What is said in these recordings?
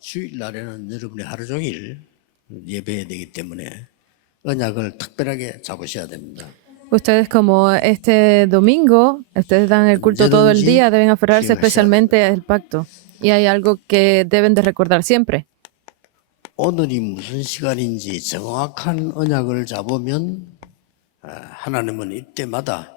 주일날에는 여러분이 하루 종일 예배해야 되기 때문에 언약을 특별하게 잡으셔야 됩니다. Ustedes como este domingo, ustedes dan el culto todo el día, deben aferrarse especialmente al pacto. Y hay algo que deben de recordar siempre. 오늘이 무슨 시간인지 정확한 언약을 잡으면 하나님은 이때마다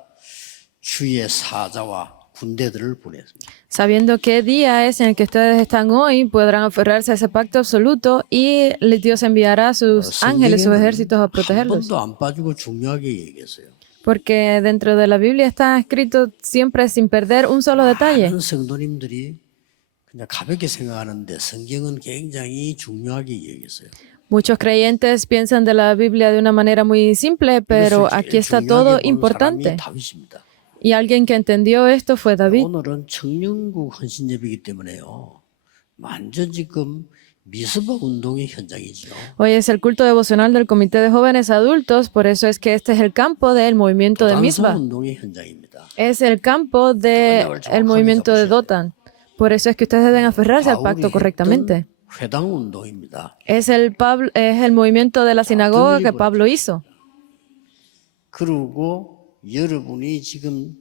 주의 사자와 군대들을 보냈습니다. Sabiendo qué día es en el que ustedes están hoy, podrán aferrarse a ese pacto absoluto y Dios enviará a sus ángeles, sus ejércitos a 한 protegerlos. 번도 안 빠지고 중요하게 얘기했어요. Porque dentro de la Biblia está escrito siempre sin perder un solo detalle. 많은 성도님들이 그냥 가볍게 생각하는데 성경은 굉장히 중요하게 얘기했어요. Muchos creyentes piensan de la Biblia de una manera muy simple, pero aquí está todo importante. 다윗입니다. Y alguien que entendió esto fue David. 오늘은 청년국 헌신 예배이기 때문에요. 완전 지금 미스바 운동의 현장이죠. Hoy es el culto devocional del Comité de Jóvenes Adultos, por eso es que este es el campo del movimiento de Misbah. 운동의 현장입니다. Es el campo del movimiento de Dotan. Por eso es que ustedes deben aferrarse al pacto correctamente. 회당 운동입니다. Es el movimiento de la sinagoga que Pablo hizo. 그리고 여러분이 지금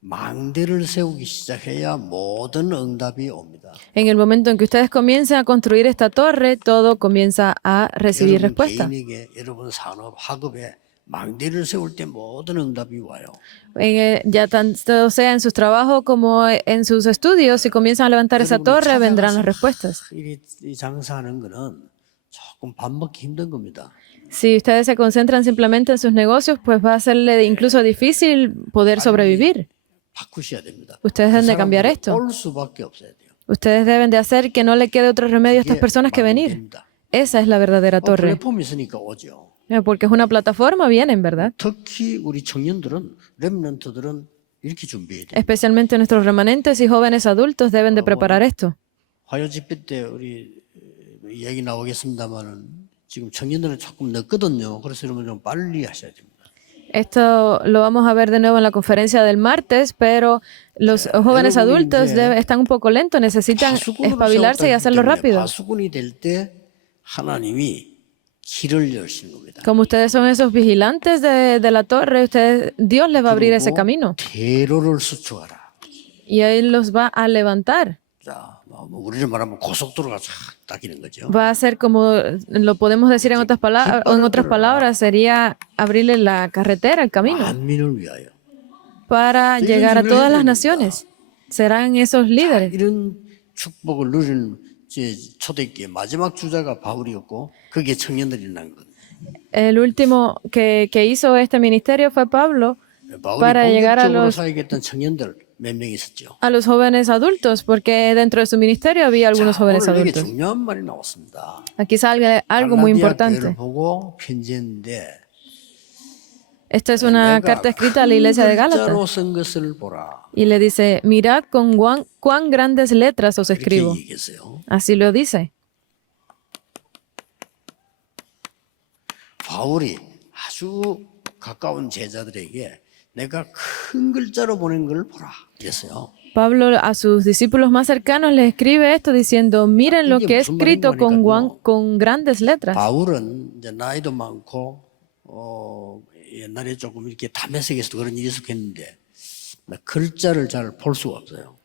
망대를 세우기 시작해야 모든 응답이 옵니다. En el momento en que ustedes comiencen a construir esta torre, todo comienza a recibir 여러분 respuesta. 개인에게 여러분 산업 학업에 망대를 세울 때 모든 응답이 와요. Ya tanto sea en sus trabajos como en sus estudios, si comienzan a levantar esa torre, vendrán las respuestas. 이 장사하는 거는 조금 밥 먹기 힘든 겁니다. Si ustedes se concentran simplemente en sus negocios, pues va a serle incluso difícil poder sobrevivir. 바꾸셔야 됩니다. Ustedes deben de cambiar esto. 올 수밖에 없어야 돼요. Ustedes deben de hacer que no le quede otro remedio a estas personas que venir. Esa es la verdadera torre. 플랫폼이 있으니까 오죠. Porque es una plataforma, vienen, ¿verdad? 특히 우리 청년들은 렘넌트들은 이렇게 준비해야 돼요. Especialmente nuestros remanentes y jóvenes adultos deben de preparar esto. 화요 집회 때 우리 얘기 나오겠습니다만은 지금 청년들은 조금 늦거든요. 그래서 여러분 좀 빨리 하셔야 됩니다. Esto lo vamos a ver de nuevo en la conferencia del martes, pero los jóvenes adultos están un poco lentos, necesitan espabilarse y hacerlo rápido. 파수꾼이 될 때 하나님이 길을 여시는 겁니다. Como ustedes son esos vigilantes de la torre, Dios les va a abrir ese camino 대로를 수축하라. y Él los va a levantar. 자, 우리를 말하면 고속도로가 쫙 닦이는 거죠. Va a ser como lo podemos decir en otras palabras, sería abrirle la carretera, el camino, 만민을 위하여. para llegar a todas las naciones. Serán esos líderes. 이런 축복을 누리는 초대교회 마지막 주자가 바울이었고 그게 청년들이 난 것. El último que hizo este ministerio fue Pablo para llegar a 본격적으로 사역했던 청년들 몇 명 있었죠. a los jóvenes adultos, porque dentro de su ministerio había algunos jóvenes 오늘 이게 adultos. 중요한 말이 나왔습니다. Aquí sale algo muy 갈라디아 importante. 교회를 보고 편지했는데 Esta es una carta escrita a la iglesia de Gálatas 글자로 쓴 것을 보라. y le dice, mirad con cuán grandes letras os 이렇게 escribo. 얘기했어요. Así lo dice. 바울이 아주 가까운 제자들에게 내가 큰 글자로 보낸 걸 보라. 그랬어요. Pablo a sus discípulos más cercanos les escribe esto diciendo, miren lo que he escrito con grandes letras. 바울은 이제 나이도 많고 옛날에 조금 이렇게 담에색에서 그런 일이 있었겠는데 글자를 잘 볼 수가 없어요.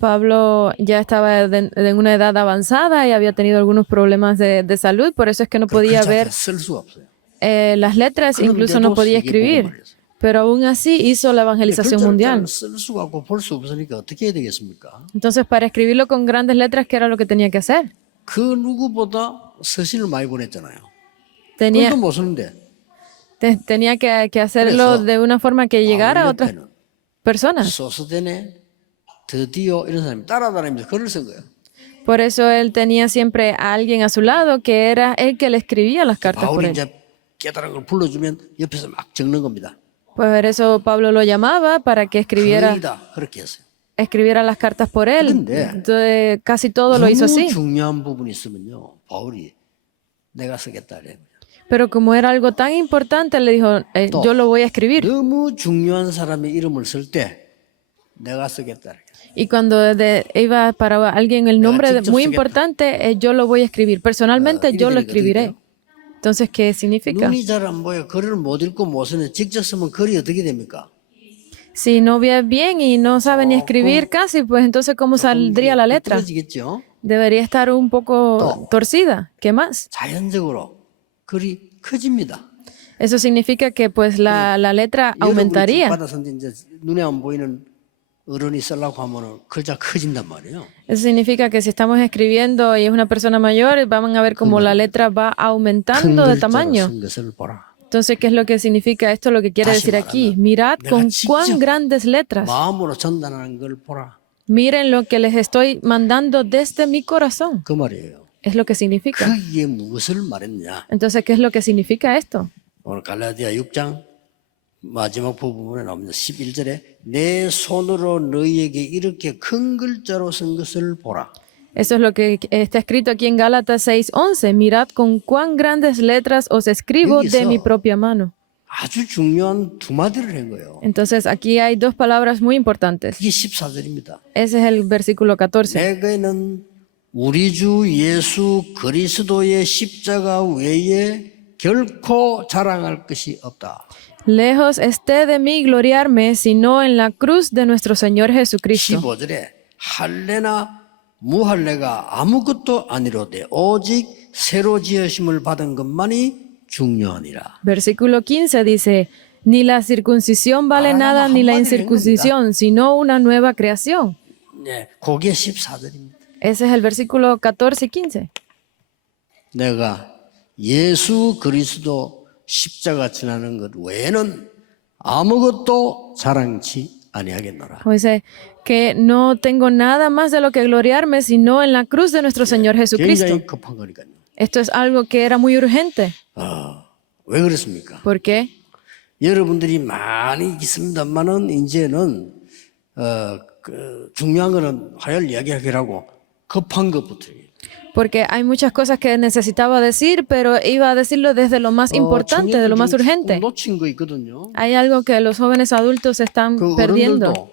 Pablo ya estaba en una edad avanzada y había tenido algunos problemas de salud, por eso es que no podía ver 쓸 수가 없어요. las letras, incluso no podía escribir. Pero aún así hizo la evangelización mundial. 쓸 수가 없고 볼 수 없으니까 어떻게 해야 되겠습니까? Entonces, para escribirlo con grandes letras, ¿qué era lo que tenía que hacer? 그 누구보다 서신을 많이 보냈잖아요. Tenía, 글도 못 쓰는데 tenía que hacerlo de una forma que llegara a otras personas. 소스데네 드디어 이런 사람이 따라다니면서 글을 쓴 거예요. Por eso él tenía siempre a alguien a su lado que era el que le escribía las cartas por 바울이 él. 이제 깨달은 걸 불러주면 옆에서 막 적는 겁니다. Por eso Pablo lo llamaba para que escribiera 그렇게 했어요. las cartas por él. Entonces, casi todo lo hizo así. 너무 중요한 부분이 있으면요, 바울이 내가 쓰겠다 그래요. Pero como era algo tan importante, le dijo, yo lo voy a escribir. 너무 중요한 사람의 이름을 쓸 때 내가 쓰겠다. Y cuando iba para alguien el nombre 직접 muy 쓰겠다. importante, yo lo voy a escribir. Personalmente, yo lo 이렇게 되니까 어떻게 escribiré. 돼요? Entonces, ¿qué significa? 눈이 잘 안 보여 글을 못 읽고 못 쓰는 직접 쓰면 글이 어떻게 됩니까? Si no ve bien y no sabe ni escribir casi, pues entonces, ¿cómo saldría la letra? 부러지겠죠? Debería estar un poco torcida. ¿Qué más? 자연적으로 글이 커집니다. Eso significa que pues la letra 여러분이 aumentaría. 받아서 이제 눈에 안 보이는 어른이 쓰려고 하면은 글자 커진단 말이에요. Eso significa que si estamos escribiendo y es una persona mayor, van a ver cómo la letra va 큰 aumentando de 글자로 tamaño. 쓴 것을 보라. Entonces, ¿qué es lo que significa esto? Lo que quiere 다시 decir aquí. 말하면 Mirad 내가 con 직접 cuán grandes letras. 마음으로 전달하는 걸 보라. Miren lo que les estoy mandando desde mi corazón. 그 말이에요. Es lo que significa. 그게 무엇을 말했냐? Entonces, ¿qué es lo que significa esto? 오늘 갈라디아 6장 마지막 부분에 나옵니다. 11절에 내 손으로 너희에게 이렇게 큰 글자로 쓴 것을 보라. Eso es lo que está escrito aquí en Gálatas 6:11. Mirad con cuán grandes letras os escribo de mi propia mano. 아주 중요한 두 마디를 한 거예요. Entonces, aquí hay dos palabras muy importantes. 그게 14절입니다. Ese es el versículo 14. 내게는 우리 주 예수 그리스도의 십자가 외에 결코 자랑할 것이 없다. Lejos esté de mí gloriarme, sino en la cruz de nuestro Señor Jesucristo. 15절에 할례나 무할례가 아무것도 아니로되 오직 새로 지으심을 받은 것만이 중요하니라. Versículo 15 dice, ni la circuncisión vale nada ni la incircuncisión, sino una nueva creación. 네, 그게 14절입니다. Ese es el versículo 14 y 15. 내가 예수 그리스도 십자가 지나는 것 외에는 아무것도 자랑치 아니하겠노라. Dice que no tengo nada más de lo que gloriarme, sino en la cruz de nuestro Señor Jesucristo. 굉장히 급한 거니까요. Esto es algo que era muy urgente. 왜 그렇습니까? ¿Por qué? 여러분들이 많이 있습니다만은 이제는 중요한 거는 화요일 이야기하기라고 급한 것부터. Porque hay muchas cosas que necesitaba decir, pero iba a decirlo desde lo más importante, de lo más urgente. 놓친 거 있거든요. Hay algo que los jóvenes adultos están 그 perdiendo. 어른들도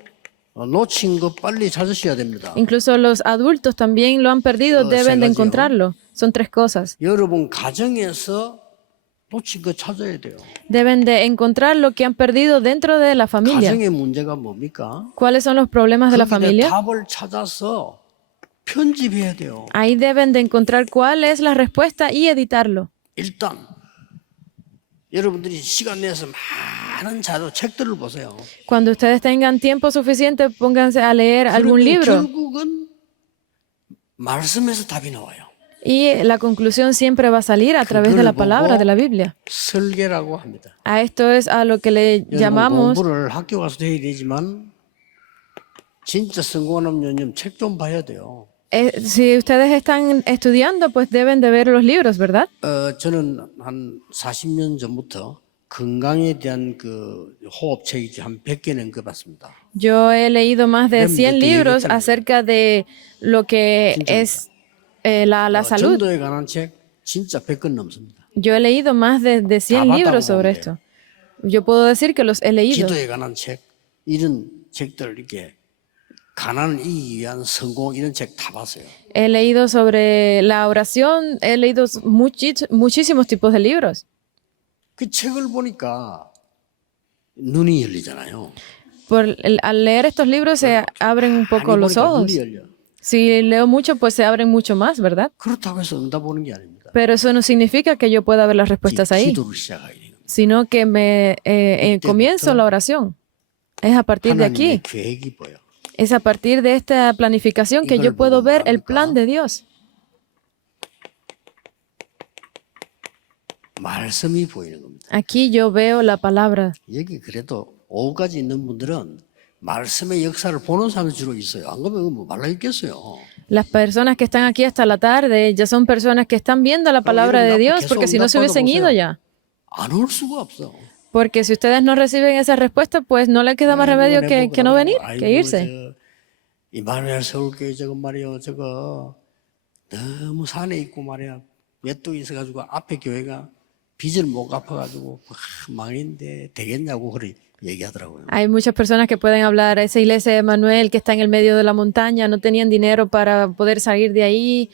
놓친 거 빨리 찾으셔야 됩니다. Incluso los adultos también lo han perdido, deben de encontrarlo. Son tres cosas. 여러분 가정에서 놓친 거 찾아야 돼요. Deben de encontrar lo que han perdido dentro de la familia. 가정의 문제가 뭡니까? ¿Cuáles son los problemas de la 거기다 familia? 답을 찾아서 편집해야 돼요. Ahí deben de encontrar cuál es la respuesta y editarlo. 일단 여러분들이 시간 내서 많은 자료, 책들을 보세요. Cuando ustedes tengan tiempo suficiente, pónganse a leer algún 그러면 libro. 결국은 말씀에서 답이 나와요. Y la conclusión siempre va a salir a través de la palabra de la Biblia. 설계라고 합니다. A esto es a lo que le 여러분 llamamos, 공부를 학교 가서도 해야 되지만 진짜 성공하려면 책 좀 봐야 돼요. si ustedes están estudiando, pues deben de ver los libros, ¿verdad? 저는 한 40년 전부터 건강에 대한 그 호흡책이 한 100개는 읽어봤습니다. Yo he leído más de 100 libros acerca de lo que es la salud. 전도에 관한 책 진짜 100권 넘습니다. Yo he leído más de 100 libros sobre esto. Yo puedo decir que los he leído. 기도에 관한 책, 이런 책들 이렇게 가난을 이기기 위한 성공 이런 책 다 봤어요. He leído sobre la oración, he leído muchísimos tipos de libros. 그 책을 보니까 눈이 열리잖아요. Al leer estos libros se abren un poco los 보니까 ojos. 눈이 열려. Si leo mucho, pues se abren mucho más, ¿verdad? 그렇다고 해서 응답 오는 게 아닙니다. Pero eso no significa que yo pueda ver las respuestas ahí, 기도를 시작하게 되는 거예요. sino que comienzo la oración. Es a partir de aquí, 하나님의 계획이 보여. es a partir de esta planificación que yo puedo ver el plan de Dios. 말씀이 보이는 겁니다. Aquí yo veo la palabra. 여기 그래도 오후까지 있는 분들은 말씀의 역사를 보는 사람이 주로 있어요. 안 그러면 뭐 말라 있겠어요. Las personas que están aquí hasta la tarde ya son personas que están viendo la palabra de Dios, porque si no se hubiesen ido ya. 안 올 수가 없어. Porque si ustedes no reciben esa respuesta, pues no le queda más remedio que no venir, que irse. 이마누엘 서울교회 저거 말이요, 저거 너무 산에 있고 말이야. 외뚝이 있어가지고 앞에 교회가 빚을 못 갚아가지고 망인데 되겠냐고 그래. 얘기하더라고요. Hay muchas personas que pueden hablar, esa iglesia de Emanuel que está en el medio de la montaña, no tenían dinero para poder salir de ahí,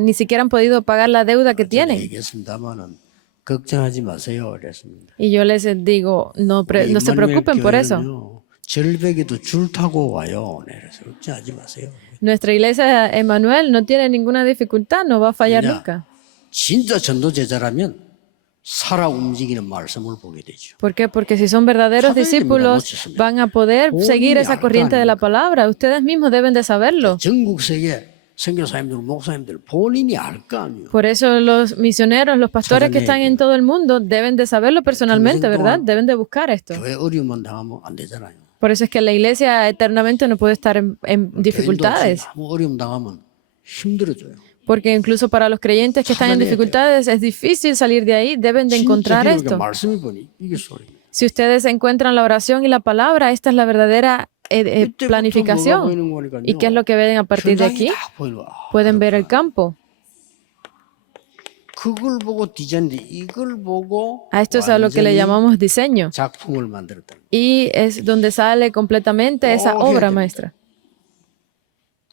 ni siquiera han podido pagar la deuda que 제가 tienen. 얘기했습니다마는 걱정하지 마세요. 그랬습니다. Y yo les digo, no se preocupen por eso. 교회는요, 절벽에도 줄 타고 와요. 네, 그래서 걱정하지 마세요. Nuestra iglesia Emanuel no tiene ninguna dificultad, no va a fallar 왜냐? nunca. 진짜 전도 제자라면 살아 움직이는 말씀을 보게 되죠. ¿Por qué? Porque si son verdaderos discípulos, van a poder seguir esa corriente de la palabra. Ustedes mismos deben de saberlo. 전국 세계 선교사님들, 목사님들 본인이 알 거 아니에요. Por eso los misioneros, los pastores que están en todo el mundo deben de saberlo personalmente, ¿verdad? Deben de buscar esto. 교회 어려움만 당하면 안 되잖아요. Por eso es que la iglesia eternamente no puede estar en dificultades. 아무 어려움 당하면 힘들어져요. Porque incluso para los creyentes que están en dificultades es difícil salir de ahí, deben de encontrar 진짜 esto. 말씀이 보니 이게 소리예요. Si ustedes encuentran la oración y la palabra, esta es la verdadera planificación. ¿Y qué es lo que ven a partir de aquí? Pueden ver el campo. 그걸 보고 디자인인데 이걸 보고 A esto es a lo que le llamamos diseño. 작품을 만들었다. Y es donde sale completamente esa obra maestra.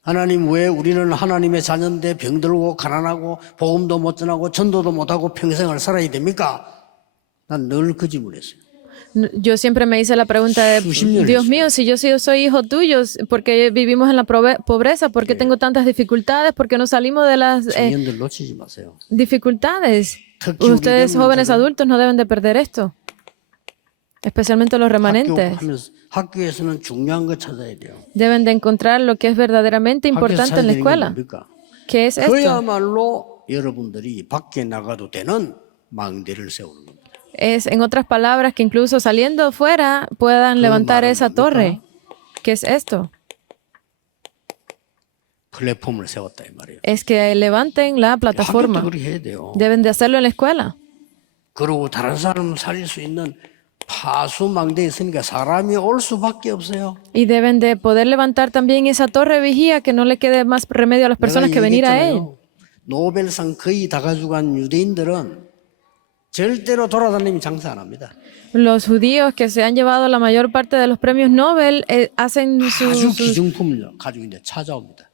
하나님 왜 우리는 하나님의 자녀인데 병들고 가난하고 복음도 못 전하고 전도도 못하고 평생을 살아야 됩니까? 난 늘 그 질문했어요. Yo siempre me hice la pregunta de, Dios mío, si yo soy hijo tuyo, ¿por qué vivimos en la pobreza? ¿Por qué tengo tantas dificultades? ¿Por qué no salimos de las 청년들 놓치지 마세요. dificultades? Ustedes, jóvenes adultos, no deben de perder esto. Especialmente los remanentes. 학교에서는 중요한 거 찾아야 돼요. Deben de encontrar lo que es verdaderamente importante en la escuela. ¿Qué es esto? 그야말로 여러분들이 밖에 나가도 되는 망대를 세우는 겁니다. Es, en otras palabras, que incluso saliendo fuera puedan levantar esa torre. ¿Qué es esto? 플랫폼을 세웠다 이 말이에요. Es que levanten la plataforma. 학교도 그렇게 해야 돼요. Deben de hacerlo en la escuela. 그리고 다른 사람 살릴 수 있는 파수망대에 있으니까 사람이 올 수밖에 없어요. Y deben de poder levantar también esa torre vigía que no le quede más remedio a las personas que venir a él. 노벨상 거의 다 가져간 유대인들은 절대로 돌아다니면 장사 안 합니다. Los judíos que se han llevado la mayor parte de los premios Nobel hacen 아주 기증품을 가지고 있는데 찾아옵니다.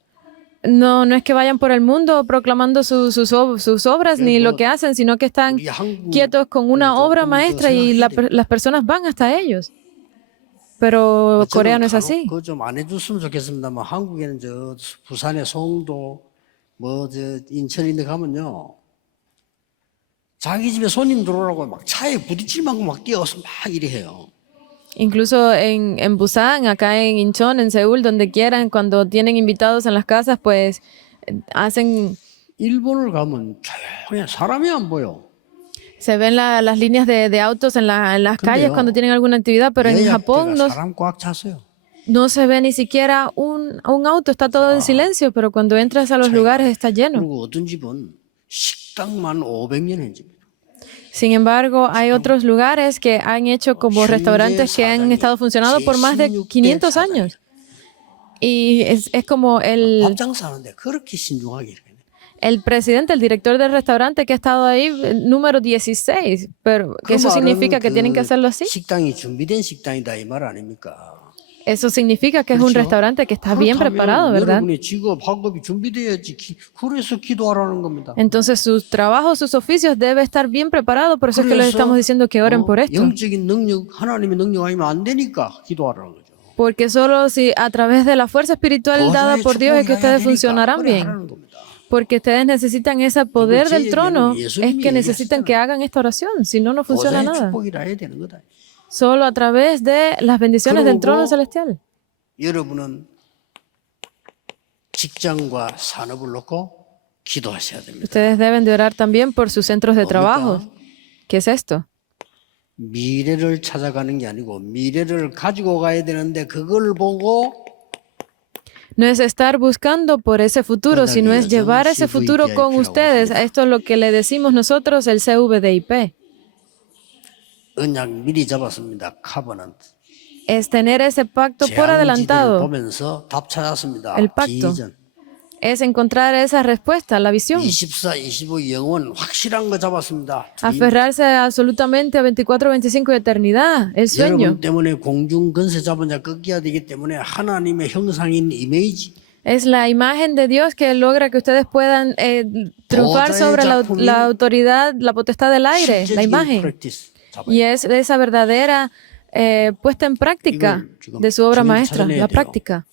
No es que vayan por el mundo proclamando sus obras ni lo que hacen, sino que están quietos con una obra maestra y las personas van hasta ellos. Pero Corea no es así. 그거 좀 안 해줬으면 좋겠습니다만 한국에는 저 부산의 송도 뭐 저 인천 이런 데 가면요. 자기 집에 손님 들어오라고 막 차에 부딪힐 만큼 막 뛰어서 막 이래 해요. Incluso en Busan, acá en Incheon, en Seúl, donde quieran, cuando tienen invitados en las casas, pues hacen... 일본을 가면 조용해 사람이 안 보여. Se ven las líneas de autos en las calles cuando tienen alguna actividad, pero en Japón 사람 꽉 찼어요. no se ve ni siquiera un auto, está todo en silencio, pero cuando entras a los lugares está lleno. 그리고 어떤 집은 식당만 500년의 집이에요. Sin embargo, hay otros lugares que han hecho como restaurantes que han estado funcionando por más de 500 años. Y es como 밥 장사하는데 그렇게 신중하게 이렇게. el presidente, el director del restaurante que ha estado ahí, número 16, pero que eso significa que tienen que hacerlo así. 식당이 준비된 식당이다 이 말 아닙니까? Eso significa que es un restaurante que está bien preparado, ¿verdad? 여러분의 직업, 학업이 준비되어야지. 그래서 기도하라는 겁니다. Entonces sus trabajos, sus oficios debe estar bien preparado, por eso es que les estamos diciendo que oren por esto. 영적인 능력, 하나님의 능력 아니면 안 되니까 기도하라는 거죠. Porque solo si a través de la fuerza espiritual dada por Dios es que ustedes funcionarán bien. Porque ustedes necesitan ese poder del trono, es que necesitan que hagan esta oración, si no, no funciona nada. Solo a través de las bendiciones del trono celestial. 여러분은 직장과 산업을 놓고 기도하셔야 됩니다. Ustedes deben de orar también por sus centros de trabajo. ¿Qué es esto? 미래를 찾아가는 게 아니고 미래를 가지고 가야 되는데 그걸 보고 No es estar buscando por ese futuro, sino es llevar ese futuro con ustedes. Esto es lo que le decimos nosotros el CVDIP. 언약 미리 잡았습니다. 카버넌트. Es tener ese pacto por adelantado. 보면서 답 찾았습니다. El pacto. 비전. es encontrar esa respuesta, la visión. 24, 25 영원 확실한 거 잡았습니다. Aferrarse absolutamente a 24, 25 de eternidad, el sueño. 여러분 때문에 공중 건세 잡은 자 꺾여야 되기 때문에 하나님의 형상인 이미지. Es la imagen de Dios que logra que ustedes puedan triunfar sobre la autoridad, la potestad del aire, la 실제적인 imagen. 프랙티스 잡아요. Y es esa verdadera puesta en práctica de su obra maestra, la práctica.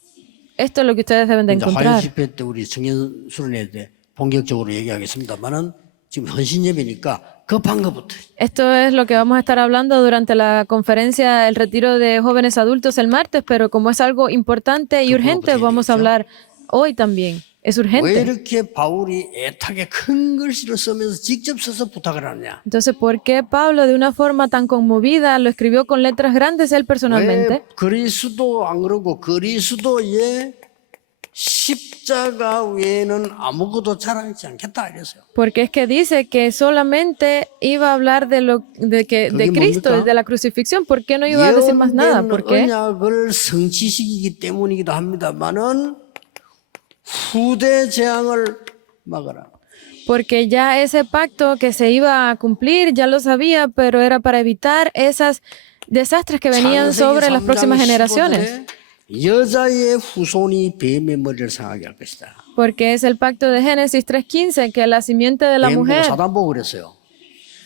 Esto es lo que ustedes deben de 이제 화요 encontrar. 집회 때 우리 청년 수련회 때 본격적으로 얘기하겠습니다만은 지금 헌신 예배니까 급한 것부터. Esto es lo que vamos a estar hablando durante la conferencia, el retiro de jóvenes adultos el martes, pero como es algo importante y urgente, vamos a hablar hoy también. Es 왜 urgente. 이렇게 바울이 애타게 큰 글씨를 쓰면서 직접 써서 부탁을 하느냐? Entonces, ¿por qué Pablo de una forma tan conmovida lo escribió con letras grandes él personalmente? 왜 그리스도 안 그러고 그리스도의 십자가 외에는 아무것도 자랑하지 않겠다 이랬어요. Porque es que dice que solamente iba a hablar de Cristo, 뭡니까? de la crucifixión. ¿Por qué no iba a decir más nada? 예언된 ¿Por qué? 언약을 성취시키기 때문이기도 합니다만은 후대 재앙을 막아라. Porque ya ese pacto que se iba a cumplir, ya lo sabía, pero era para evitar esos desastres que venían sobre las próximas generaciones. 여자의 후손이 뱀의 머리를 상하게 할 것이다. Porque es el pacto de Génesis 3:15, que la simiente de la 뱀 보고 mujer, 사단 보고 그랬어요.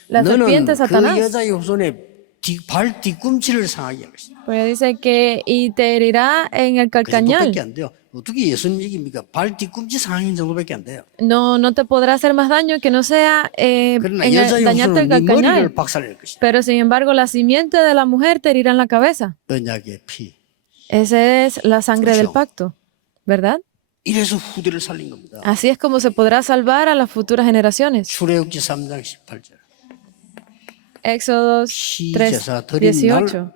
la 너는 serpiente 그 Satanás, 여자의 후손의 발 뒤꿈치를 상하게 할 것이다. pues dice que y te herirá en el 그 calcañal. 정도밖에 안 돼요. 어떻게 예수님 얘기입니까? 발 뒤꿈치 상하는 정도밖에 안 돼요. No te podrá hacer más daño que no sea 그러나 여자의 dañarte el 후손은 네 머리를 calcañal. 박살낼 것이다. Pero sin embargo, la simiente de la mujer te herirá en la cabeza. 언약의 피. Esa es la sangre del 그렇죠. pacto, ¿verdad? 이래서 후대를 살린 겁니다. Así es como se podrá salvar a las futuras generaciones. 출애굽기 3장 18절. Éxodo 피 제사 3, 드린 날 18.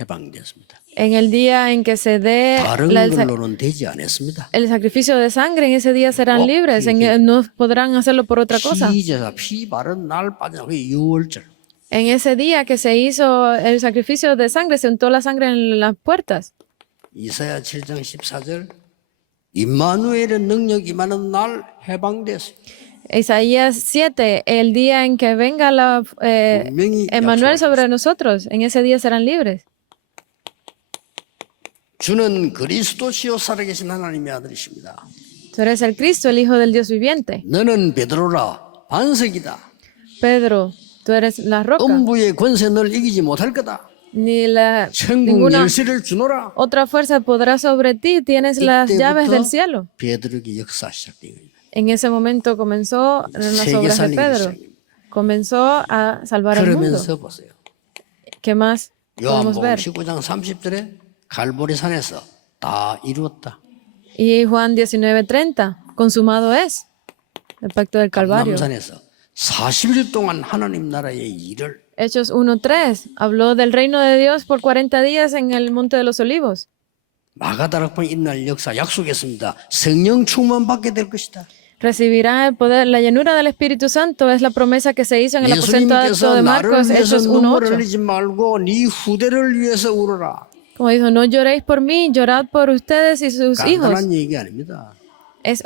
해방됐습니다. En el día en que se dé 다른 걸로는 되지 않았습니다. el sacrificio de sangre, en ese día serán Oh, libres. sí, sí. No podrán hacerlo por otra cosa. 피 제사 피 바른 날 빠져 그 6월절. En ese día que se hizo el sacrificio de sangre, se untó la sangre en las puertas. 이사야 7장 14절. 임마누엘의 능력 임하는 날 해방됐어요. Isaías 7, el día en que venga 분명히 Emmanuel 약속하셨어요. sobre nosotros, en ese día serán libres. 주는 그리스도시요 살아계신 하나님의 아들이십니다. Tú eres el Cristo, el Hijo del Dios viviente. 너는 베드로라 반석이다. Pedro, tú eres la roca. 음부의 권세 널 이기지 못할 거다. 천국 Ninguna 열쇠를 주노라. otra fuerza podrá sobre ti. Tienes las llaves del cielo. 베드로의 역사 시작된 겁니다. En ese momento comenzó en las 세계 obras de 살리기 Pedro. 시작입니다. Comenzó a salvar el mundo. 그러면서 보세요. ¿Qué más podemos 요한복음 ver? 19장 30절에 갈보리 산에서 다 이루었다. Y Juan 19:30, consumado es el pacto del Calvario. 남산에서 40일 동안 하나님 나라의 일을 Hechos 1:3 habló del reino de Dios por 40 días en el Monte de los Olivos. 마가다락방 있날 역사 약속했습니다. 성령 충만 받게 될 것이다. Recibirá el poder, la llenura del Espíritu Santo es la promesa que se hizo en el aposento alto 예수님께서 de 나를 Marcos, 위해서 Hechos 눈물을 1:8. 흘리지 말고 네 후대를 위해서 울어라. Como dijo, no lloréis por mí, llorad por ustedes y sus hijos. 간단한 얘기 아닙니다. Es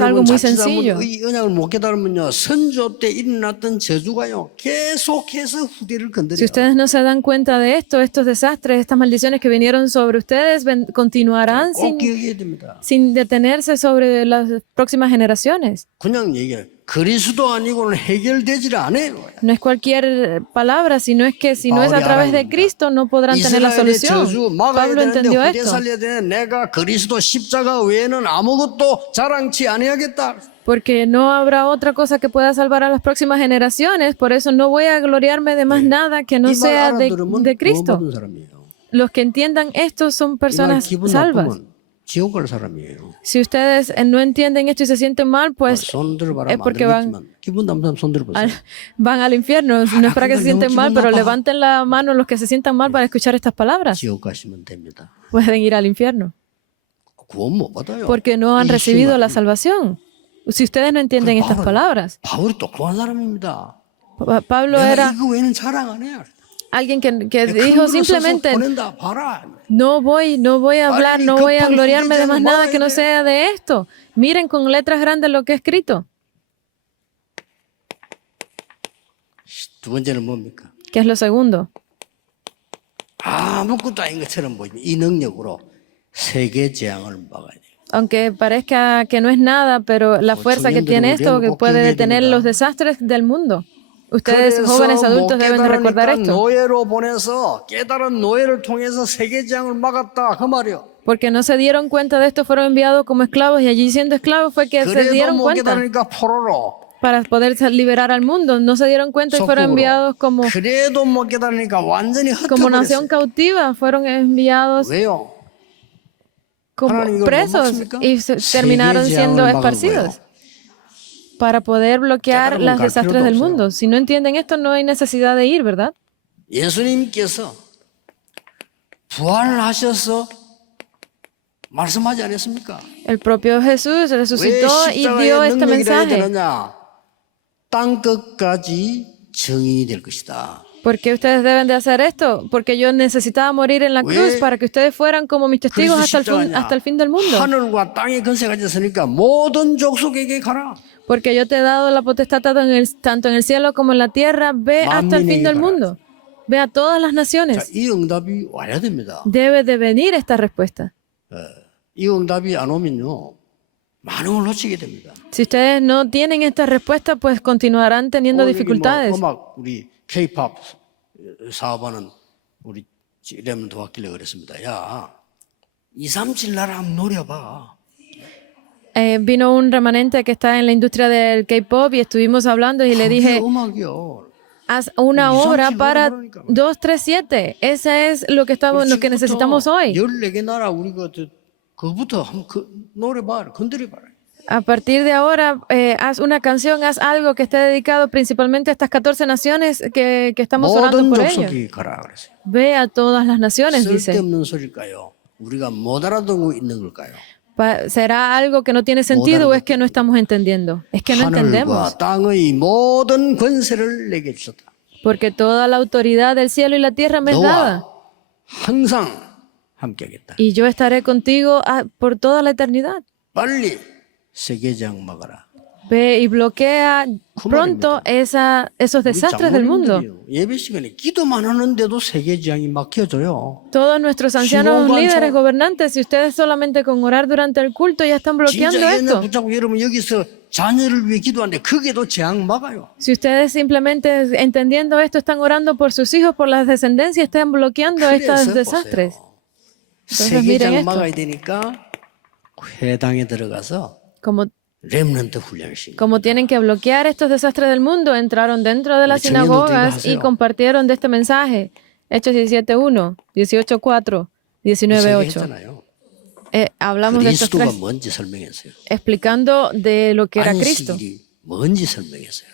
algo muy sencillo. 이 언약을 못 깨달으면요 선조 때 일어났던 저주가요 계속해서 후대를 Si 건드려요. ustedes no se dan cuenta de esto, estos desastres, estas maldiciones que vinieron sobre ustedes continuarán 꼭 기억해야 됩니다. sin detenerse sobre las próximas generaciones. 그냥 얘기해요. 그리스도 아니고는 해결되질 않아요. No es cualquier palabra, sino es que si no es a través de Cristo no podrán tener la 이스라엘의 solución. 저주 막아야 Pablo 되는데 entendió 후대 esto. 살려야 되는 내가 그리스도 십자가 외에는 아무것도 자랑치 아니하겠다. Porque no habrá otra cosa que pueda salvar a las próximas generaciones, por eso no voy a gloriarme de más nada que no 이 말 sea 알아들으면 de Cristo. 구원받은 사람이에요. Los que entiendan esto son 이 말 personas 기분 salvas. 나쁘면 지옥 갈 사람이에요. Si ustedes no entienden esto y se sienten mal, pues 손 들어봐라 es porque 만들겠지만 기분 나쁜 사람 손 들어보세요. van al infierno. No es para que se sienten mal, pero levanten la mano los que se sientan mal para escuchar estas palabras. 지옥 가시면 됩니다. Pueden ir al infierno. 구원 못 받아요. Porque no han 이 recibido 힘을. la salvación. Si ustedes no entienden estas palabras. 바울이 똑똑한 사람입니다. Pablo 내가 era 이거 외에는 자랑 안 해요. alguien que 큰 dijo 글을 써서 simplemente, 보낸다. 봐라. no voy a hablar, no voy a gloriarme de más nada que no sea de esto. Miren con letras grandes lo que he escrito. 두 번째는 뭡니까? ¿Qué es lo segundo? 아무것도 아닌 것처럼 보이면 이 능력으로 세계 재앙을 막아야 돼요. Aunque parezca que no es nada, pero la fuerza que tiene esto que puede detener los desastres del mundo. Ustedes, jóvenes adultos, deben de recordar esto. 노예로 보내서 깨달은 노예를 통해서 세계 재앙을 막았다 그 말이요. Porque no se dieron cuenta de esto, fueron enviados como esclavos y allí siendo esclavos fue que se 그래도 dieron 못 cuenta 깨달으니까 포로로. para poder liberar al mundo. No se dieron cuenta y fueron enviados como 그래도 못 깨달으니까 완전히 nación 흩어버렸어요. cautiva, fueron enviados 왜요? como 하나님 이걸 못 presos 막습니까? y terminaron 세계 siendo 재앙을 막은 esparcidos 거예요. para poder bloquear 깨달으면 los 갈 desastres 필요도 del 없어요. mundo. Si no entienden esto, no hay necesidad de ir, ¿verdad? 예수님께서 부활하셔서 말씀하지 않았습니까? El propio Jesús 왜 resucitó y dio 십자가의 este 능력이 되어야 mensaje. 되느냐? 땅 끝까지 증인이 될 것이다. ¿Por qué ustedes deben de hacer esto? Porque yo necesitaba morir en la cruz 왜 para que ustedes fueran como mis testigos 그래서 십자가냐? hasta el fin del mundo. 하늘과 땅의 권세가 있으니까 모든 족속에게 가라. Porque yo te he dado la potestad tanto en el cielo como en la tierra. Ve hasta el fin del mundo. Ve a todas las 자, naciones. 이 응답이 와야 됩니다. Debe de venir esta respuesta. 이 응답이 안 오면요, 많은 걸 놓치게 됩니다. Si ustedes no tienen esta respuesta, pues continuarán teniendo 여기 dificultades. 음악 우리 K-pop 사업하는 우리 렘은 도왔길래 그랬습니다. 야, 237 나라 한번 노려봐. Vino un remanente que está en la industria del K-pop y estuvimos hablando y le dije, 그게 음악이요. haz una Y hora Samson para no, no, no, no. 237. Ese es lo que necesitamos hoy. 14개 나라 우리가 그거부터 한번 노래봐, 건드려봐라. A partir de ahora, haz una canción, haz algo que esté dedicado principalmente a estas 14 naciones que estamos orando 모든 por ellos. 족속이 가라 그랬어요. Ve a todas las naciones, dice. 쓸데없는 소리일까요? 우리가 못 알아듣고 있는 걸까요? ¿Será algo que no tiene sentido o es que no estamos entendiendo? Es que no entendemos. 하늘과 땅의 모든 권세를 내게 주셨다. Porque toda la autoridad del cielo y la tierra me es dada. 너와 항상 함께하겠다. Y yo estaré contigo por toda la eternidad. 빨리 세계장 막아라. Ve y bloquea pronto esos desastres del mundo. 예배 시간에 기도만 하는데도 세계장이 막혀져요. Todos nuestros ancianos líderes gobernantes, si ustedes solamente con orar durante el culto ya están bloqueando 진짜 얘네 esto. 붙잡고 여러분 여기서 자녀를 위해 기도하는데 그게도 재앙 막아요. Si ustedes simplemente entendiendo esto están orando por sus hijos, por las descendencias, están bloqueando estos 그래서 desastres. Entonces miren 세계장 esto. 막아야 되니까 회당에 들어가서 Como 렘넌트 훈련을 시킨 Como tienen que bloquear estos desastres del mundo, entraron dentro de las Uy, 청년들 sinagogas y 하세요. compartieron de este mensaje. Hechos 17.1, 18.4, 19.8. 했잖아요. Hablamos de estos 그리스도가 tres, 뭔지 설명했어요. explicando de lo que era Cristo, 안식일이 뭔지 설명했어요.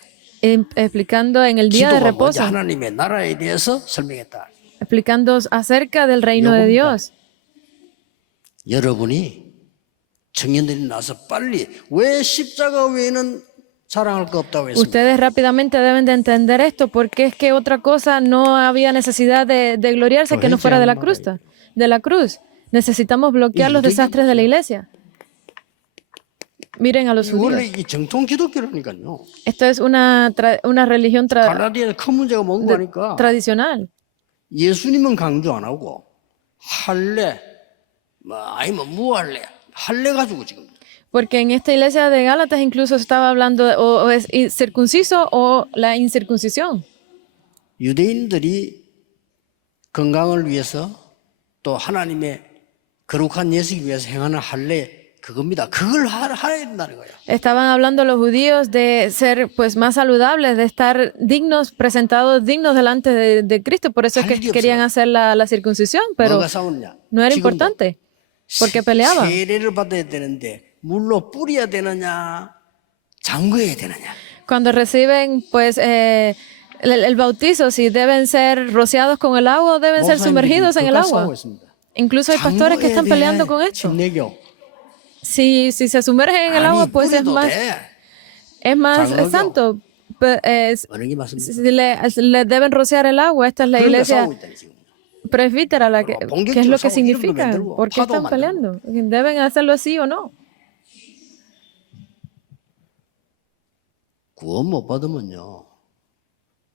explicando en el día de 기도가 뭔지 reposo, 하나님의 나라에 대해서 설명했다. explicando acerca del reino de Dios. 여러분이 청년들이 나서 빨리 왜 십자가 외에는 자랑할 거 없다고 했습니까? Ustedes rápidamente deben de entender esto, porque es que otra cosa no había necesidad de gloriarse que no fuera de la cruz. Necesitamos bloquear los desastres de la iglesia. Miren a los 원래 judíos. 이 정통 기독교라니까요. Esto es una religión 갈라디아에 큰 문제가 뭔가 하니까 tradicional. 예수님은 강조 안 하고 할례, 아니면 무할례, 할례 가지고 지금 Porque en esta iglesia de Gálatas incluso estaba hablando o es circunciso o la incircuncisión. 유대인들이 건강을 위해서 또 하나님의 거룩한 예식을 위해서 행하는 할례 그겁니다. 그걸 해야 된다는 거예요. Estaban hablando los judíos de ser pues más saludables, de estar dignos, presentados dignos delante de Cristo. Por eso es que querían hacer la circuncisión, pero 뭐가 싸우느냐? no era importante, porque peleaban. 세례를 받아야 되는데 물로 뿌려야 되느냐, 잠궈야 되느냐. Cuando reciben pues el bautizo, si deben ser rociados con el agua o deben ser sumergidos en el agua. Incluso hay pastores que están peleando con esto. Si se sumergen en el agua, pues es más santo. 어느 게 맞습니까? si le deben rociar el agua. Esta es la 그러니까 iglesia 싸우고 있다는 지금. presbítera, ¿qué es lo que 싸우고 significa? 이름도 만들고 ¿Por qué 파도 están 만들고. peleando? ¿Deben hacerlo así o no? 구원 못 받으면요.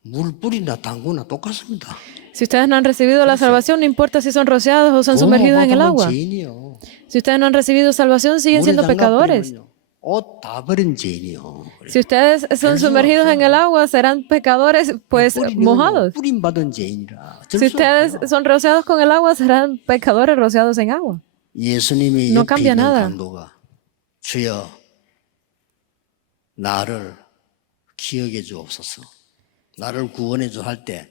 물 뿌리나 담그나 똑같습니다. Si ustedes no han recibido la salvación, no importa si son rociados o son 구원 못 sumergidos en el 받으면 agua. 죄인이요. Si ustedes no han recibido salvación, siguen 물에 siendo 담가 pecadores. 버리면요. 옷 다 버린 죄인이요. Si ustedes son sumergidos en el agua, serán pecadores pues mojados. 뿌림 받은 죄인이라. 어쩔 Si 수 ustedes 없어요. son rociados con el agua, serán pecadores rociados en agua. 예수님이 No 옆에 cambia 있는 nada. 강도가 주여 나를 기억해 주옵소서. 나를 구원해 주 할 때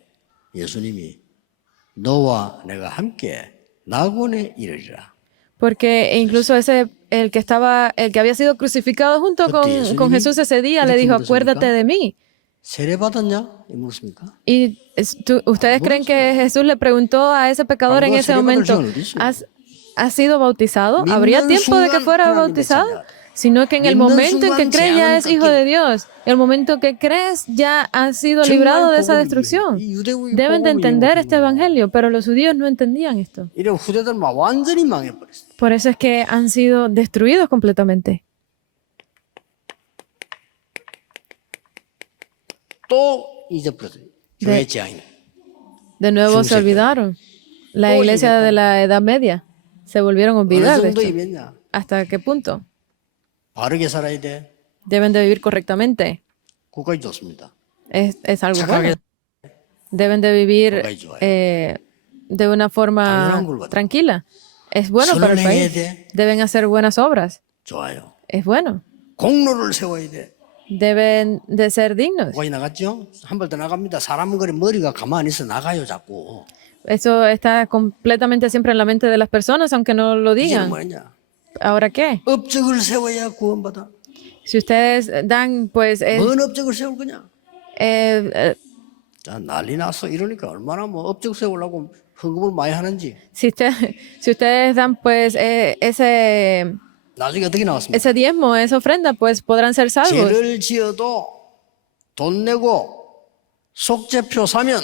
예수님이 너와 내가 함께 낙원에 이르리라. Porque incluso el que había sido crucificado junto con Jesús ese día, le dijo, acuérdate de mí. 세례 받았냐? 묻습니까? Y ustedes creen que Jesús le preguntó a ese pecador en ese momento, ¿has sido bautizado? ¿Habría tiempo de que fuera bautizado? Sino que en el momento en que crees ya es hijo de Dios. El momento que crees ya has sido librado de esa destrucción. Deben de entender este evangelio, pero los judíos no entendían esto. 이래 후대들만 완전히 망해버렸어. Por eso es que han sido destruidos completamente. 또 잊어버렸어요. 교회 재앙이. De nuevo se olvidaron. La iglesia de la Edad Media se volvieron a 어느 olvidar de esto. 정도이면요. ¿Hasta qué punto? 바르게 살아야 돼. Deben de vivir correctamente. 그까지 좋습니다. Es algo 착하게 bueno. Deben de vivir 그까지 좋아요. de una forma 당연한 걸 tranquila. Es bueno para el 선을 해야 país. 돼. Deben hacer buenas obras. 좋아요. Es bueno. 공로를 세워야 돼. Deben de ser dignos. 거기 나갔죠? 한 발 더 나갑니다. 사람은 그래 머리가 가만히 있어 나가요 자꾸. Eso está completamente siempre en la mente de las personas, aunque no lo 이제는 digan. 뭐냐? ¿Ahora qué? 업적을 세워야 구원받아. Si ustedes dan, pues, 뭔 업적을 세울 거냐? eh, 자, 난리 났어. 이러니까 얼마나 뭐 업적 세우려고 헌금을 많이 하는지. si ustedes dan, pues, 나중에 어떻게 나왔습니까? ese diezmo, esa ofrenda, pues podrán ser salvos. 죄를 지어도 돈 내고 속죄표 사면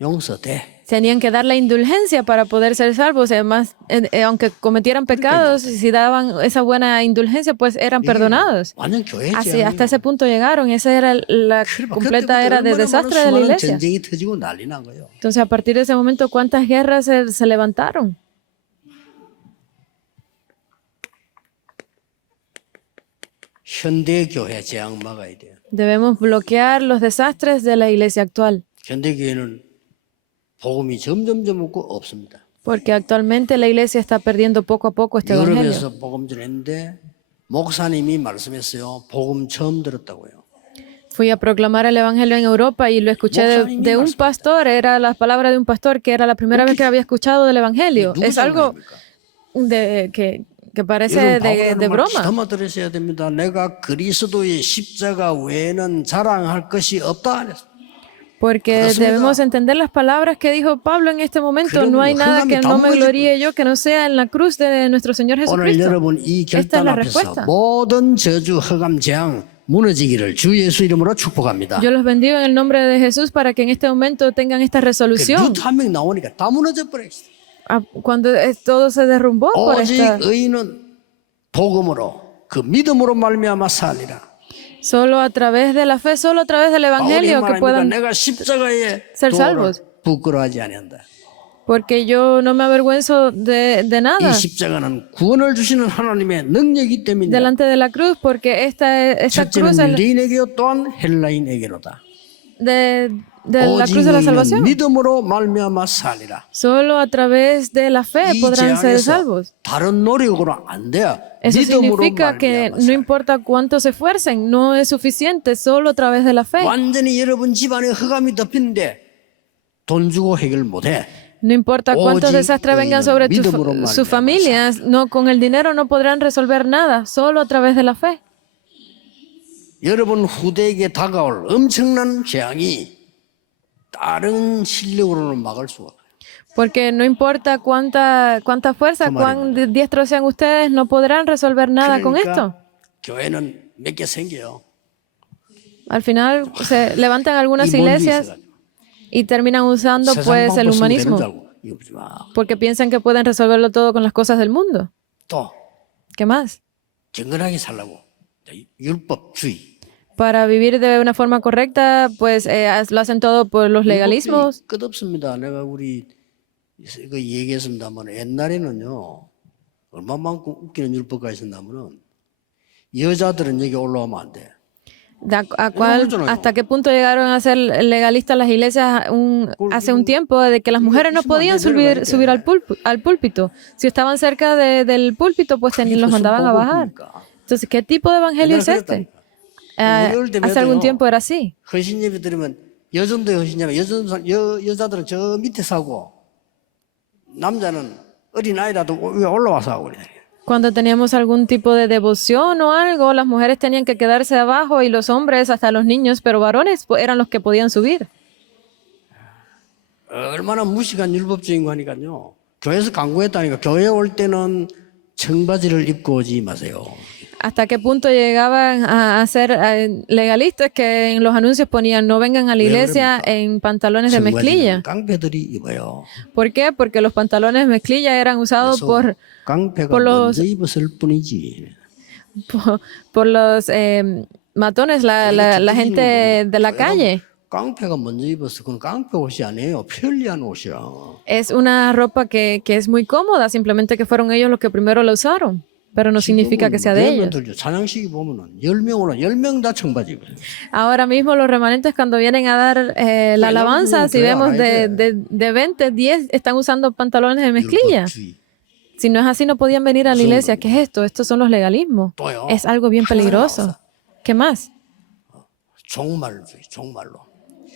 용서돼. Tenían que dar la indulgencia para poder ser salvos. Además, aunque cometieran pecados, si daban esa buena indulgencia, pues eran perdonados. 완전 교회 Así, hasta ese punto llegaron. Esa era la completa era de desastre de la iglesia. 전쟁이 터지고 난리 난 거예요. Entonces, a partir de ese momento, ¿cuántas guerras se levantaron? 현대 교회 재앙 막아야 돼요. Debemos bloquear los desastres de la iglesia actual, 현대 교회는 복음이 점점 없습니다. porque actualmente la iglesia está perdiendo poco a poco este evangelio. 유럽에서 복음 전했는데 목사님이 말씀했어요. 복음 처음 들었다고요. Fui a proclamar el evangelio en Europa y lo escuché de un pastor, era las palabras de un pastor que era la primera vez que había escuchado del evangelio. Es algo que parece de broma. 담아 들으셔야 됩니다. 내가 그리스도의 십자가 외에는 자랑할 것이 없다. Porque debemos entender las palabras que dijo Pablo en este momento. No hay nada que no me gloríe yo que no sea en la cruz de nuestro Señor 오늘 Jesucristo. 여러분 이 Esta es 결단 la 앞에서 respuesta. 모든 저주 허감 재앙 무너지기를 주 예수 이름으로 축복합니다. Yo los bendigo en el nombre de Jesús para que en este momento tengan esta resolución. 루트 한 명 나오니까 다 무너져 버렸어. Cuando todo se derrumbó por 오직 esta. 의인은 복음으로 그 믿음으로 말미암아 살리라. Solo a través de la fe, solo a través del 바울이 evangelio que 말하니까 puedan 내가 십자가의 ser 도를 salvos. 부끄러워하지 아니한다. Porque yo no me avergüenzo de 이 nada 십자가는 구원을 주시는 하나님의 능력이기 때문이다. delante de la cruz, porque esta cruz 첫째는 es 유대인에게 또한 헬라인에게로다. de la 오직 cruz de la 의인은 salvación. 믿음으로 말미암아 살리라. Solo a través de la fe 이 podrán ser 재앙에서 salvos. 다른 노력으로 안 돼요. Eso 믿음으로 significa que 말미암아 no 살리라. importa cuánto se esfuercen, no es suficiente, solo a través de la fe. 완전히 여러분 집안에 흑암이 덮이는데 돈 주고 해결 못해. No importa cuántos 오직 desastres vengan sobre 믿음으로 sus 말미암아 familias, no, con el dinero no podrán resolver nada, solo a través de la fe. 여러분 후대에게 다가올 엄청난 재앙이 다른 실력으로는 막을 수가 없어요. Porque no importa cuánta fuerza, cuán diestros sean ustedes, no podrán resolver nada con esto. 교회는 몇 개 생겨요. Al final se levantan algunas 이 논리에 iglesias 있어가지고. y terminan usando 세상 pues el 방법 쓰면 되는 줄 humanismo 알고. 이거 보지 마. porque piensan que pueden resolverlo todo con las cosas del mundo. 또 ¿Qué más? 경건하게 살라고 율법주의. Para vivir de una forma correcta, pues lo hacen todo por los legalismos. 끝없습니다. 내가 우리 그 얘기했습니다만 옛날에는요 얼마만큼 웃기는 율법가 있었냐면은 여자들은 여기 올라오면 안 돼. ¿Hasta qué punto llegaron a ser legalistas las iglesias hace un tiempo de que las mujeres no podían subir al púlpito? Si estaban cerca del púlpito, pues los mandaban a bajar. Entonces, ¿qué tipo de evangelio es este? Hace algún tiempo era así. 헌신 예배 드리면 여전도 헌신 예배 여자들은 저 밑에 사고 남자는 어린 아이라도 위에 올라와서 하고 그래. Cuando teníamos algún tipo de devoción o algo, las mujeres tenían que quedarse abajo y los hombres, hasta los niños, pero varones eran los que podían subir. 얼마나 무식한 율법주의인가 하니까요. 교회에서 강구했다니까 교회 올 때는 청바지를 입고 오지 마세요. Hasta qué punto llegaban a ser legalistas que en los anuncios ponían no vengan a la iglesia en pantalones de mezclilla. 깡패들이 입어요. ¿Por qué? Porque los pantalones de mezclilla eran usados por los 먼저 입었을 뿐이지. por los matones, la gente de la calle. 깡패가 먼저 입었어. 그건 깡패 옷이 아니에요. 편리한 옷이야. Es una ropa que es muy cómoda, simplemente que fueron ellos los que primero la usaron. Pero no significa que sea de ellos. 찬양식이 보면은 10명 올라 10명 다 청바지 입어요. Ahora mismo los remanentes cuando vienen a dar la alabanza, si vemos de 20, 10 están usando pantalones de mezclilla. Si no es así, no podían venir a la iglesia. ¿Qué es esto? Estos son los legalismos. Es algo bien peligroso. ¿Qué más? 종말로.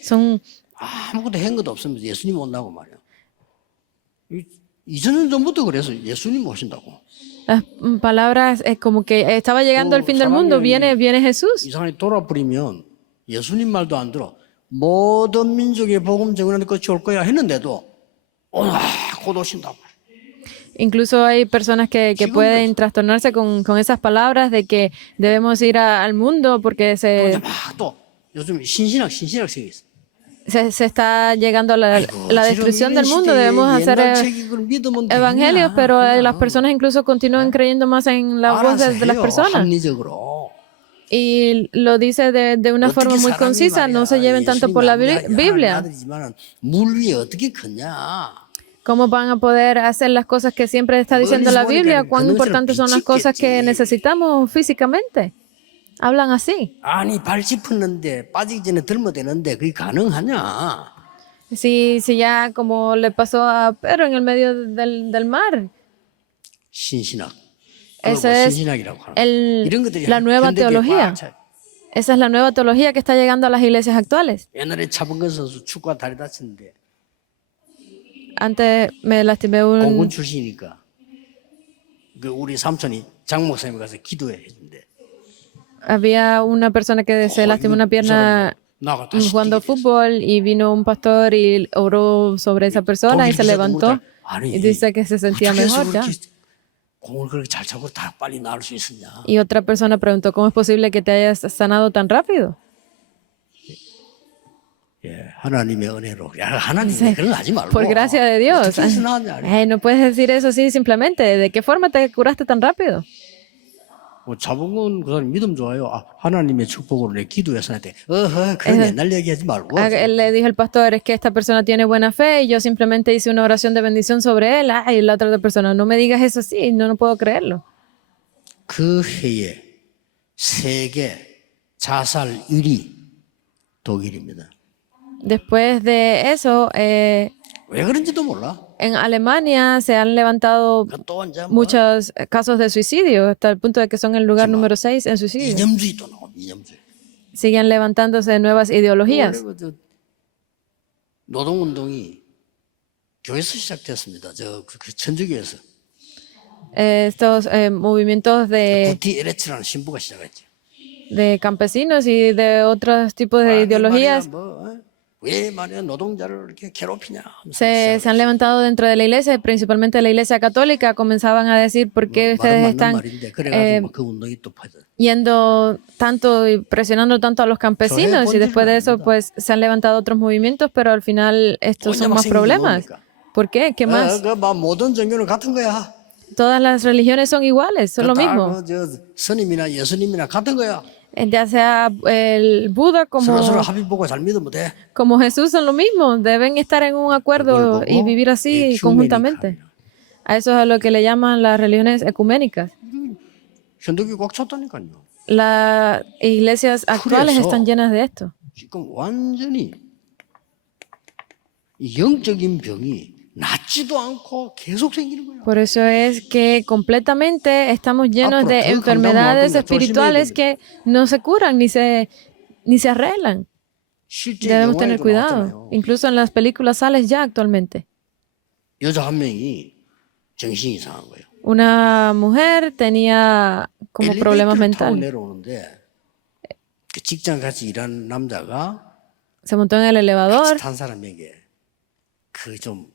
Son 아무것도 한 것도 없으면서 예수님 온다고 말이야. 2000년 전부터 그래서 예수님 오신다고. las palabras como que estaba llegando el fin del mundo, viene Jesús. 이 사람이 돌아버리면 예수님 말도 안 들어. 모든 민족의 복음 전하는 끝이 올 거야 했는데도 곧 오신다고. Incluso hay personas que pueden trastornarse con esas palabras de que debemos ir al mundo porque 또 요즘 신신학 생겼어. se está llegando a la destrucción del mundo. Debemos hacer evangelios, pero las personas incluso continúan creyendo más en la voz de las personas. Y lo dice de una forma muy concisa, no se lleven tanto por la Biblia. ¿Cómo van a poder hacer las cosas que siempre está diciendo la Biblia? ¿Cuán importantes son las cosas que necesitamos físicamente? Hablan así. 아니 발 짚었는데 빠지기 전에 들면 되는데 그게 가능하냐? Si ya como le pasó a Pedro en el medio del mar. 신신학. Esa es la nueva teología. Esa es la nueva teología que está llegando a las iglesias actuales. 옛날에 차범근 선수 축구가 다리 다쳤는데 Antes me lastimé 공군 출신이니까 그 우리 삼촌이 장 목사님 가서 기도해 준대. Había una persona que se lastimó una pierna jugando fútbol y vino un pastor y oró sobre esa persona y se levantó y dice que se sentía mejor ya. Y otra persona preguntó, ¿cómo es posible que te hayas sanado tan rápido? Por gracia de Dios. No puedes decir eso así simplemente. ¿De qué forma te curaste tan rápido? 자본은 그 사람 믿음 좋아요. 하나님의 축복으로 내 기도해서 하는데 그런 옛날 얘기하지 말고. Le dijo el pastor, es que esta persona tiene buena fe y yo simplemente hice una oración de bendición sobre él. Y la otra persona, no me digas eso así, no puedo creerlo. 그 해에 세계 자살 1위 독일입니다. Después de eso, 왜 그런지도 몰라. en Alemania se han levantado muchos casos de suicidio, hasta el punto de que son el lugar número 6 en suicidio. Siguen levantándose nuevas ideologías. 노동운동이 교회에서 시작됐습니다. 그 천주교에서. Estos movimientos 구티에레츠라는 신부가 시작했죠. de campesinos y de otros tipos de ideologías 왜 말이야 노동자를 이렇게 괴롭히냐 하면서 Se han levantado dentro de la iglesia, principalmente de la iglesia católica, comenzaban a decir por qué 말은 ustedes 맞는 están 말인데 그래가지고 막그 운동이 또 퍼져. yendo tanto y presionando tanto a los campesinos y después de eso pues se han levantado otros movimientos, pero al final estos son más problemas. ¿Por qué? ¿Qué más? 그막 모든 종교는 같은 거야. Todas las religiones son iguales, son lo mismo. 저 스님이나 예수님이나 같은 거야. Ya sea el Buda 서로 합의 보고 잘 믿으면 돼. como Jesús son lo mismo, deben estar en un acuerdo y vivir así conjuntamente. A eso es a lo que le llaman las religiones ecuménicas. 현대교 꽉 찼다니까요. Las iglesias actuales están llenas de esto. 지금 완전히 이 영적인 병이 낫지도 않고 계속 생기는 거예요. Por eso es que completamente estamos llenos de enfermedades espirituales que no se curan ni se arreglan. 실제 Debemos tener 영화에도 cuidado. 나왔잖아요. Incluso en las películas sales ya actualmente. 여자 한 명이 정신이 이상한 거예요. Una mujer tenía como problemas 엘리베이터를 타고 mentales. 내려오는데 그 직장 같이 일하는 남자가 Se montó en el elevador 탄 사람에게 그 좀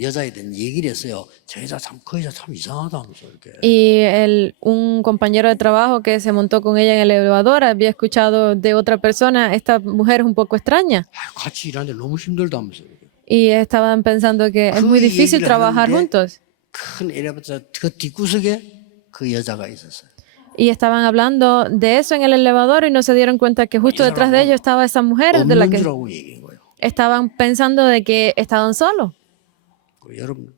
여자에 대한 얘기를 했어요. 저 여자 참, 그 여자 참 이상하다면서 이렇게. y un compañero de trabajo que se montó con ella en el elevador había escuchado de otra persona, esta mujer es un poco extraña. 같이 일하는데 너무 힘들다면서. Y estaban pensando que es muy difícil trabajar juntos. 큰 엘리베이터 그 뒷구석에 그 여자가 있었어요. Y estaban hablando de eso en el elevador y no se dieron cuenta que justo detrás de ellos estaba esa mujer de la 없는 que 줄 알고 얘기한 거예요. estaban pensando de que estaban solos. 여러분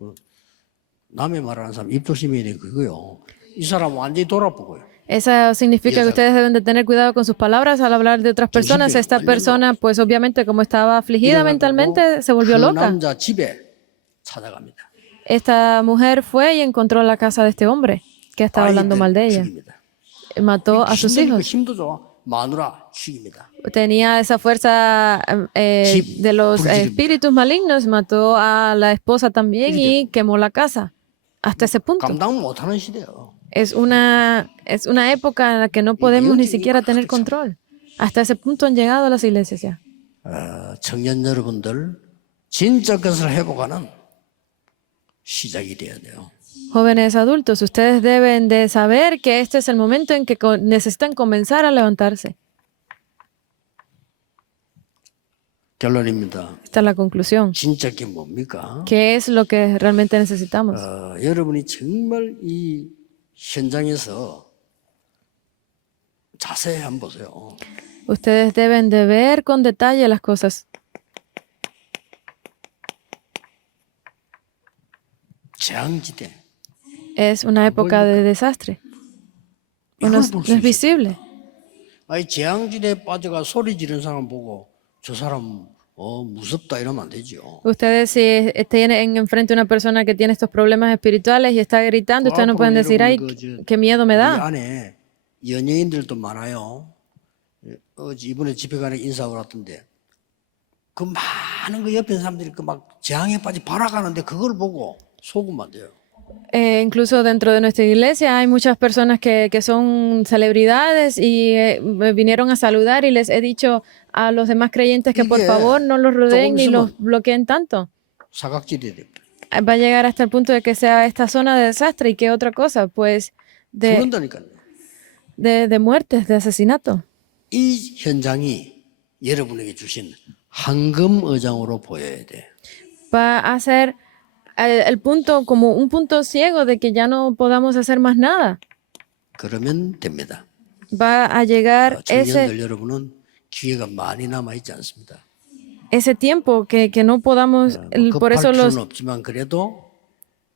남의 말하는 사람 입 조심해야 돼 그거요. 이 사람 완전히 돌아보고요. Eso significa que ustedes deben de tener cuidado con sus palabras al hablar de otras personas. Esta persona, pues obviamente como estaba afligida mentalmente, se volvió 그 loca. 남자 집에 찾아갑니다. Esta mujer fue y encontró la casa de este hombre que estaba hablando mal de ella. 죽입니다. Mató a sus hijos. 힘도 좋아. 마누라 죽입니다. Tenía esa fuerza de los espíritus malignos, mató a la esposa también y quemó la casa. Hasta ese punto. 감당 못하는 시대요. Es una época en la que no podemos ni siquiera tener control. Hasta ese punto han llegado las iglesias ya. 청년 여러분들 진짜 것을 회복하는 시작이 돼야 돼요. Jóvenes adultos, ustedes deben de saber que este es el momento en que necesitan comenzar a levantarse. 결론입니다. Esta es la conclusión. 진짜 게 뭡니까? ¿Qué es lo que realmente necesitamos? 여러분이 정말 이 현장에서 자세히 한번 보세요. Ustedes deben de ver con detalle las cosas. 재앙지대. Es una época de desastre. No es visible. 아니 재앙지대에 빠져가 소리 지르는 사람 보고 저 사람 무섭다 이러면 안 되죠. Ustedes si tienen enfrente a una persona que tiene estos problemas espirituales y está gritando, ustedes no pueden decir, ay, qué miedo me 이 da. 안에 연예인들도 많아요. 이번에 집회 가는 인사하고 왔던데 그 많은 그 옆에 사람들이 그 막 재앙에 빠져 발악하는데 그걸 보고 속으면 안 돼요. Incluso dentro de nuestra iglesia hay muchas personas que son celebridades y me vinieron a saludar y les he dicho a los demás creyentes que por favor no los rodeen ni los bloqueen tanto. 사각지대 됩니다. Va a llegar hasta el punto de que sea esta zona de desastre y qué otra cosa, pues 죽는다니까요. de muertes, de asesinato. 이 현장이 여러분에게 주신 황금 의장으로 보여야 돼. Va a ser el punto como un punto ciego de que ya no podamos hacer más nada. 그러면 됩니다. Va a llegar 청년들 여러분은 기회가 많이 남아 있지 않습니다. ese tiempo que no podamos, por eso 급할 필요는 없지만 그래도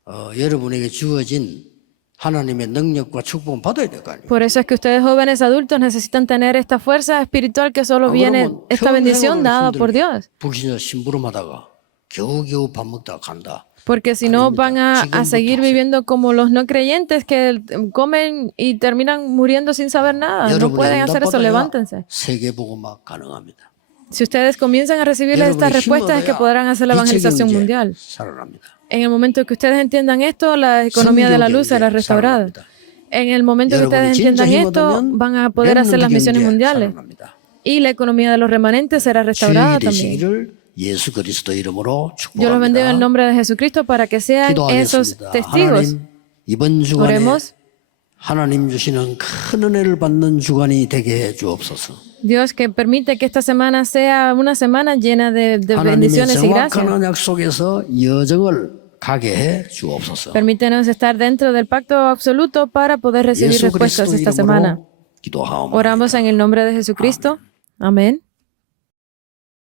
여러분에게 주어진 하나님의 능력과 축복은 받아야 될 거 아니에요. Por eso es que ustedes jóvenes adultos necesitan tener esta fuerza espiritual que solo viene, esta bendición dada por Dios. 불신자 심부름하다가 겨우겨우 밥 먹다가 간다. Porque si no van a seguir viviendo como los no creyentes que comen y terminan muriendo sin saber nada. No pueden hacer eso, levántense. 세계복음화 가능합니다. Si ustedes comienzan a recibir estas respuestas es que podrán hacer la evangelización mundial. 살아납니다. En el momento que ustedes entiendan esto, la economía de la luz será restaurada. En el momento que ustedes entiendan esto, van a poder hacer las misiones mundiales. y la economía de los remanentes será restaurada 주역이 también. 되시기를 예수 그리스도 이름으로 Yo los bendigo en el 축복합니다. nombre de Jesucristo para que sean esos 기도하겠습니다. testigos. 하나님, 이번 주간에 Oremos. 하나님 주시는 큰 은혜를 받는 주간이 되게 해 주옵소서. Dios, que permite que esta semana sea una semana llena de 하나님의 bendiciones y 정확한 gracias. 언약 속에서 여정을 가게 해 주옵소서. Permítenos estar dentro del pacto absoluto para poder recibir 예수 respuestas 그리스도 esta semana. 이름으로 기도하옵나이다. Oramos en el nombre de Jesucristo. Amén.